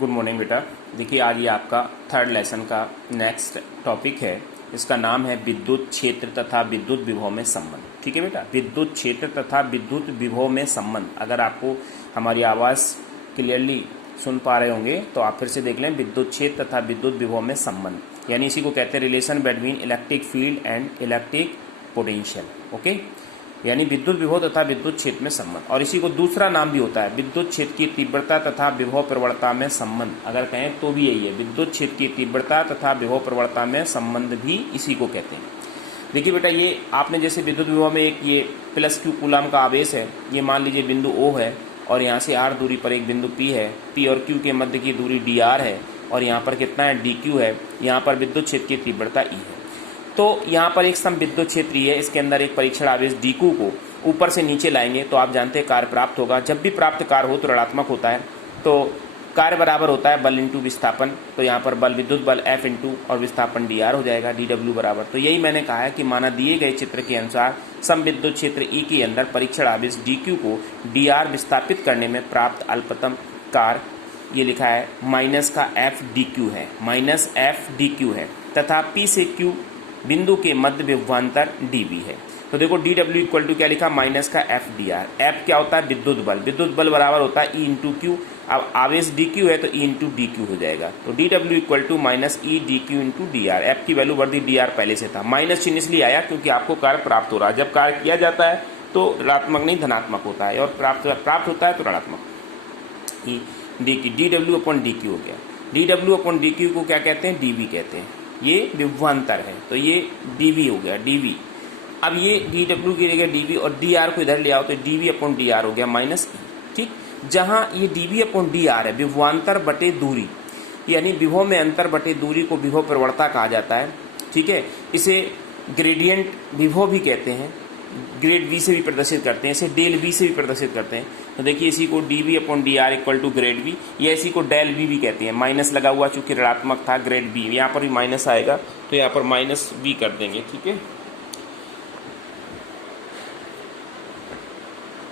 Good morning बेटा। देखिए आज ये आपका थर्ड लेसन का नेक्स्ट टॉपिक है। इसका नाम है विद्युत क्षेत्र तथा विद्युत विभव में संबंध। ठीक है बेटा, विद्युत क्षेत्र तथा विद्युत विभव में संबंध। अगर आपको हमारी आवाज़ क्लियरली सुन पा रहे होंगे तो आप फिर से देख लें, विद्युत क्षेत्र तथा विद्युत विभव में संबंध, यानी इसी को कहते हैं relation between electric field and electric potential. Okay, यानी विद्युत विभव तथा विद्युत क्षेत्र में संबंध। और इसी को दूसरा नाम भी होता है विद्युत क्षेत्र की तीव्रता तथा विभव प्रवणता में संबंध। अगर कहें तो भी यही है, विद्युत क्षेत्र की तीव्रता तथा विभव प्रवणता में संबंध भी इसी को कहते हैं। देखिए बेटा, ये आपने जैसे विद्युत विभव में एक ये प्लस क्यू कूलम का आवेश है, ये मान लीजिए बिंदु O है और यहाँ से R दूरी पर एक बिंदु P है, P और Q के मध्य की दूरी dr है और यहाँ पर कितना है dq है। यहाँ पर विद्युत क्षेत्र की तीव्रता E है। तो यहाँ पर एक सम विद्युत क्षेत्र है, इसके अंदर एक परीक्षण आवेश dq को ऊपर से नीचे लाएंगे तो आप जानते हैं कार्य प्राप्त होगा। जब भी प्राप्त कार्य हो तो ऋणात्मक होता है, तो कार्य बराबर होता है बल इंटू विस्थापन। तो यहाँ पर बल विद्युत बल F इंटू और विस्थापन dr हो जाएगा, dw बराबर। तो यही मैंने कहा है कि माना दिए गए चित्र के अनुसार सम विद्युत क्षेत्र E के अंदर परीक्षण आवेश dq को dr विस्थापित करने में प्राप्त अल्पतम कार्य, ये लिखा है माइनस का F dq है, माइनस F dq है, तथा P से Q बिंदु के मध्य विभवांतर dv है। तो देखो dw इक्वल टू क्या लिखा, माइनस का F dr। F क्या होता है, विद्युत बल, विद्युत बल बराबर होता है E इंटू क्यू। अब आवेश dq है तो E इंटू dq हो जाएगा। तो dw equal to minus E dq into dr। F की वैल्यू बढ़ दी, dr पहले से था, माइनस चिन्ह इसलिए आया क्योंकि आपको कार्य प्राप्त हो रहा है। जब कार्य किया जाता है तो ऋणात्मक नहीं धनात्मक होता है, और प्राप्त होता है तो ऋणात्मक। dw अपॉन dq हो गया। dw अपॉन dq को क्या कहते हैं, dv कहते हैं। ये विभवांतर है तो ये dv हो गया, dv। अब ये dw की जगह dv और dr को इधर ले आओ तो dv अपॉन dr हो गया माइनस E। ठीक, जहां ये dv अपॉन dr है विभवांतर बटे दूरी, यानी विभव में अंतर बटे दूरी को विभव प्रवणता कहा जाता है। ठीक है, इसे ग्रेडियंट विभव भी कहते हैं, ग्रेड v से भी प्रदर्शित करते हैं, इसे डेल v से भी प्रदर्शित करते हैं। तो देखिए इसी को dv upon dr equal to grad v, या इसी को डेल v भी कहते हैं। माइनस लगा हुआ चूंकि ऋणात्मक था ग्रेड v, यहाँ पर भी माइनस आएगा तो यहाँ पर माइनस v कर देंगे। ठीक है,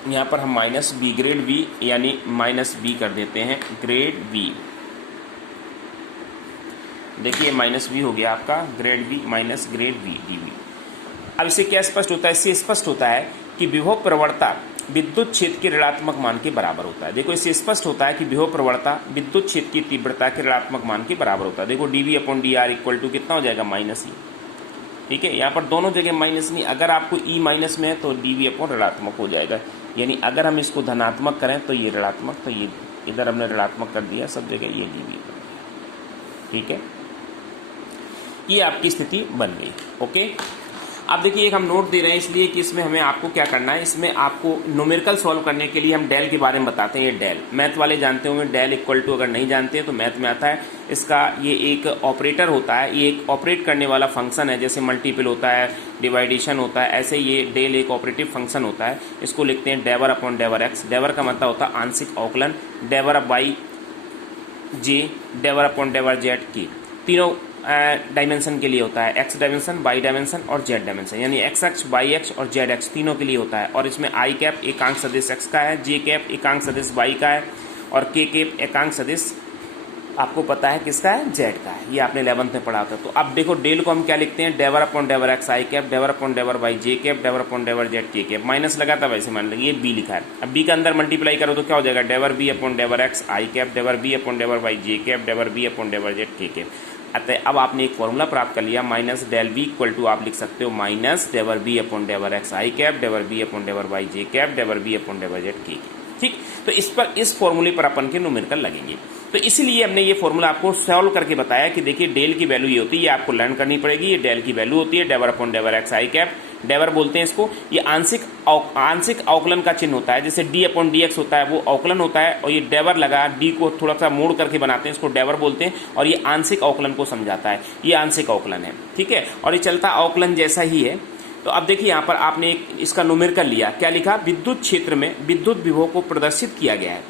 यहाँ पर हम माइनस b ग्रेड v यानी माइनस b कर देते हैं, ग्रेड v। देखिए माइनस v हो गया आपका grade v minus grade v dv। अब इससे क्या स्पष्ट होता है, इससे स्पष्ट होता है कि विभव प्रवणता विद्युत क्षेत्र के ऋणात्मक मान के बराबर होता है। देखो इससे स्पष्ट होता है कि विभव प्रवणता विद्युत क्षेत्र की तीव्रता के ऋणात्मक मान के बराबर होता है। देखो dv upon dr equal to कितना हो जाएगा, माइनस E। ठीक है, यहाँ पर दोनों जगह माइनस नहीं, अगर आपको E माइनस में है तो dv अपॉन ऋणात्मक हो जाएगा। यानी अगर हम इसको धनात्मक करें तो ये ऋणात्मक, तो ये इधर हमने ऋणात्मक कर दिया, सब जगह ये dv। ठीक है, ये आपकी स्थिति बन गई। ओके, अब देखिए एक हम नोट दे रहे हैं इसलिए कि इसमें हमें आपको क्या करना है, इसमें आपको न्यूमेरिकल सॉल्व करने के लिए हम डेल के बारे में बताते हैं। ये डेल मैथ वाले जानते होंगे, डेल इक्वल टू अगर नहीं जानते हैं तो मैथ में आता है। इसका ये एक ऑपरेटर होता है, ये एक ऑपरेट करने वाला फंक्शन है, जैसे मल्टीपल होता है, डिवाइडेशन होता है, ऐसे ये डेल एक ऑपरेटिव फंक्शन होता है। इसको लिखते हैं डेवर अपॉन डेवर एक्स। डेवर का मतलब होता है आंशिक अवकलन, डेवर अप बाई जे, डेवर अपॉन डेवर जेड की। तीनों डायमेंशन के लिए होता है, एक्स डायमेंशन, वाई डायमेंशन और जेड डायमेंशन, यानी एक्स एक्स, वाई एक्स और जेड एक्स तीनों के लिए होता है। और इसमें आई कैप एकांक सदिश एक्स का है, जे कैप एकांक सदिश वाई का है और के कैप एकांक सदिश आपको पता है किसका है, जेड का है। ये आपने 11th में पढ़ा था। तो अब देखो डेल को हम क्या लिखते हैं, डेवर अपॉन डेवर एक्स आई कैप, डेवर अपॉन डेवर वाई जे कैप, डेवर अपॉन डेवर जेड के कैप। माइनस लगा था वैसे मान लीजिए, ये बी लिखा है। अब बी का अंदर मल्टीप्लाई करो तो क्या हो जाएगा, डेवर बी अपॉन डेवर एक्स आई कैप, डेवर बी अपॉन डेवर वाई जे कैप, डेवर बी अपॉन डेवर जेड के कैप। अतः अब आपने एक फॉर्मूला प्राप्त कर लिया, minus del B equal to आप लिख सकते हो माइनस डेवर बी अपॉन डेवर एक्स आई कैप, डेवर बी अपॉन डेवर वाई जे कैप, डेवर बी अपॉन डेवर जेड के कैप। ठीक, तो इस फॉर्मूले पर अपन के न्यूमेरिकल लगेंगे। तो इसलिए हमने ये फॉर्मूला आपको सॉल्व करके बताया कि देखिए डेल की वैल्यू ये होती है, ये आपको लर्न करनी पड़ेगी। ये डेल की वैल्यू होती है डेवर अपॉन डेवर एक्स आई कैप, डेवर बोलते हैं इसको। ये आंशिक अवकलन का चिन्ह होता है, जैसे डी अपॉन डी एक्स होता है वो अवकलन होता है, और ये डेवर लगा, डी को थोड़ा सा मोड़ करके बनाते हैं, इसको डेवर बोलते हैं, और ये आंशिक अवकलन को समझाता है। ये आंशिक अवकलन है, ठीक है, और ये चलता अवकलन जैसा ही है। तो अब देखिए यहाँ पर आपने एक इसका न्यूमेरिकल लिया, क्या लिखा, विद्युत क्षेत्र में विद्युत विभव को प्रदर्शित किया गया है।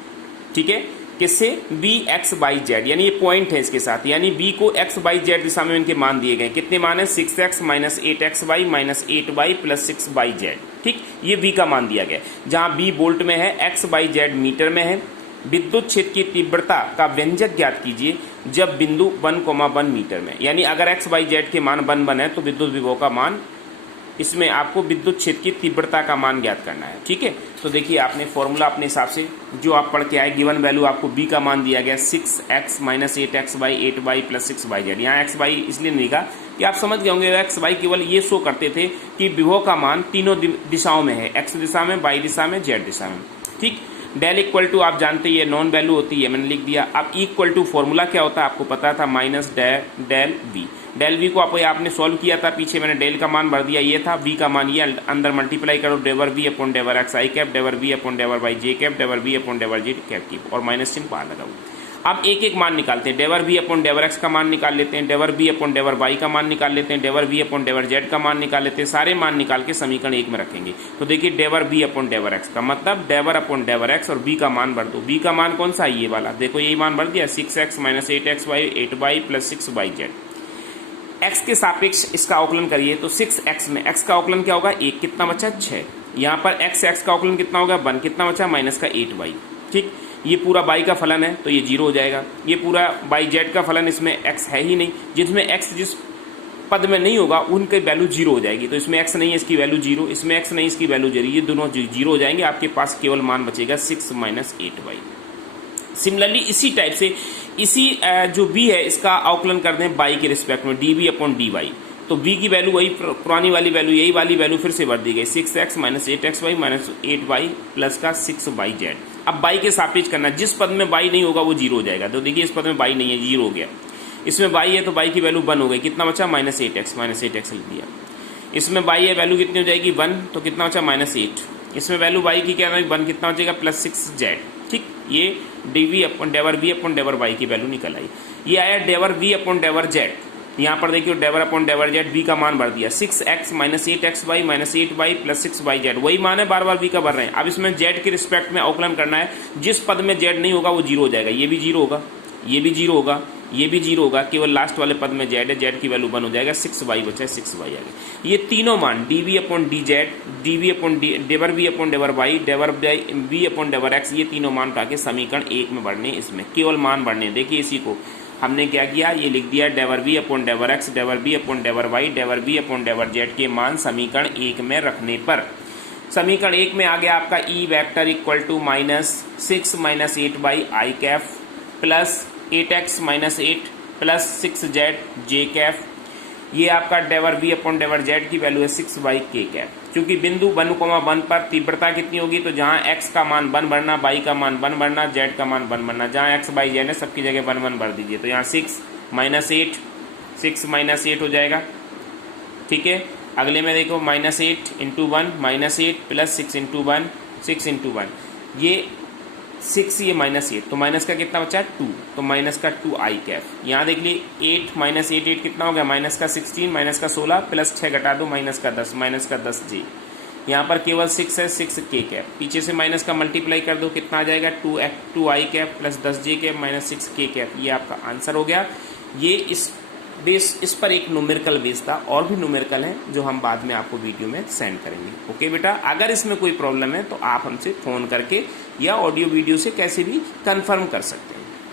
ठीक है, किससे, बी एक्स बाई जेड, यानी ये पॉइंट है इसके साथ, यानी बी को एक्स बाई जेड दिशा में इनके मान दिए गए। कितने मान है, 6x minus 8x Y minus 8y plus 6 by Z. ठीक, ये बी का मान दिया गया, जहां बी वोल्ट में है, एक्स बाई जेड मीटर में है, विद्युत क्षेत्र की तीव्रता का व्यंजक ज्ञात कीजिए जब बिंदु 1,1 मीटर में, यानी अगर x y z के मान 1 है तो विद्युत विभव का मान, इसमें आपको विद्युत क्षेत्र की तीव्रता का मान ज्ञात करना है। ठीक है, तो देखिए आपने फॉर्मूला अपने हिसाब से जो आप पढ़ के आए, गिवन वैल्यू आपको b का मान दिया गया 6x minus 8xy 8y plus 6yz। यहाँ xy इसलिए नहीं लिखा कि आप समझ गए होंगे xy केवल ये शो करते थे कि विभव का मान तीनों दिशाओं में है, x दिशा में, y दिशा में, z दिशा में। ठीक, डेल इक्वल टू आप जानते ही नॉन वैल्यू होती है, मैंने लिख दिया। अब इक्वल टू फॉर्मूला क्या होता है आपको पता था, minus del v। Del v को आपने सॉल्व किया था, पीछे मैंने डेल का मान भर दिया, ये था v का मान, ये अंदर मल्टीप्लाई करो, डेवर v अपॉन डेवर x आई कैप, डेवर v अपॉन डेवर y j कैप, डेवर v अपॉन डेवर z कैप की, और माइनस चिन्ह बाहर लगाओ। अब एक एक मान निकालते हैं, डेवर v अपॉन डेवर x का मान निकाल लेते हैं, डेवर v अपॉन डेवर y का मान निकाल लेते हैं, डेवर v अपॉन डेवर z का मान निकाल लेते हैं, सारे मान निकाल के समीकरण एक में रखेंगे। तो देखिए डेवर v अपॉन डेवर x का मतलब डेवर अपॉन डेवर x और b का मान भर दो। b का मान कौन सा है, ये वाला, देखो यही मान भर दिया, 6x minus 8xy 8y plus 6yz। x के सापेक्ष इसका अवकलन करिए तो 6x में x का अवकलन क्या होगा, 1, कितना बचा 6, यहाँ पर x का अवकलन कितना होगा 1, कितना बचा माइनस का 8y। ठीक, ये पूरा y का फलन है तो ये 0 हो जाएगा, ये पूरा yz का फलन, इसमें x है ही नहीं, जिसमें x जिस पद में नहीं होगा उनकी वैल्यू 0 हो जाएगी। तो इसमें x नहीं है, इसकी वैल्यू 0, इसमें x नहीं, इसकी वैल्यू 0, ये दोनों 0 हो जाएंगे, आपके पास केवल मान बचेगा 6 माइनस 8y। सिमिलरली इसी टाइप से इसी जो b है इसका अवकलन कर दें y के रिस्पेक्ट में, dv अपॉन dy, तो b की वैल्यू वही पुरानी वाली वैल्यू, यही वाली वैल्यू फिर से भर दी गई, 6x minus 8xy minus 8y plus का 6yz। अब y के सापेक्ष करना, जिस पद में y नहीं होगा वो 0 हो जाएगा। तो देखिए इस पद में y नहीं है, 0 हो गया, इसमें y है तो y की वैल्यू 1 हो गई, कितना बचा माइनस 8x लिख दिया। इसमें y है, वैल्यू कितनी हो जाएगी 1, तो कितना बचा माइनस 8, इसमें वैल्यू y की क्या है 1, कितना बचेगा प्लस 6z। ठीक, ये dv अपॉन डेवर v अपॉन डेवर y की वैल्यू निकल आई। ये आया डेवर v अपॉन डेवर z, यहाँ पर देखिए डेवर अपॉन डेवर z, v का मान भर दिया 6x minus 8xy minus 8y plus 6yz, वही मान है, बार बार v का भर रहे हैं। अब इसमें z के रिस्पेक्ट में अवकलन करना है, जिस पद में z नहीं होगा वो 0 हो जाएगा, ये भी 0 होगा, ये भी 0 होगा, ये भी 0 होगा, केवल लास्ट वाले पद में z है, z की वैल्यू 1 हो जाएगा, 6y बचा है, 6y आ गया। ये तीनों मान dv upon dz, dv upon डेवर v अपॉन डेवर y, डेवर v अपॉन डेवर x, ये तीनों मान उठा के समीकरण 1 में बढ़ने, इसमें केवल मान बढ़ने। देखिए इसी को हमने क्या किया, ये लिख दिया डेवर v अपॉन डेवर x, डेवर v अपॉन डेवर y, डेवर v अपॉन डेवर z के मान समीकरण 1 में रखने पर समीकरण 1 में आ गया आपका E vector equal to minus 6 minus 8y I cap plus 8x minus 8 plus 6z J cap. ये आपका डेवर v अपॉन डेवर z की वैल्यू है 6y के कैफ। क्योंकि बिंदु 1,1 पर तीव्रता कितनी होगी, तो जहाँ x का मान 1 बढ़ना, y का मान 1 बढ़ना, z का मान 1 बढ़ना, जहाँ x y z है सबकी जगह 1 1 भर दीजिए। तो यहाँ 6 माइनस 8 हो जाएगा। ठीक है, अगले में देखो minus 8 into 1 minus 8 plus 6 into 1 6 into 1, ये 6, ये माइनस 8, तो माइनस का कितना बचा 2, तो माइनस का 2 आई कैफ। यहाँ देख लिए 8 माइनस 8 कितना हो गया, माइनस का 16 माइनस का 16 प्लस 6 घटा दो माइनस का 10 जी। यहाँ पर केवल 6 है, 6 के कैप, पीछे से माइनस का मल्टीप्लाई कर दो, कितना आ जाएगा 2 आई कैप प्लस 10 जे कैप माइनस 6 के कैप। ये आपका आंसर हो गया। ये इस पर एक न्यूमेरिकल बेस था, और भी न्यूमेरिकल हैं जो हम बाद में आपको वीडियो में सेंड करेंगे। ओके बेटा, अगर इसमें कोई प्रॉब्लम है तो आप हमसे फ़ोन करके या ऑडियो वीडियो से कैसे भी कंफर्म कर सकते हैं।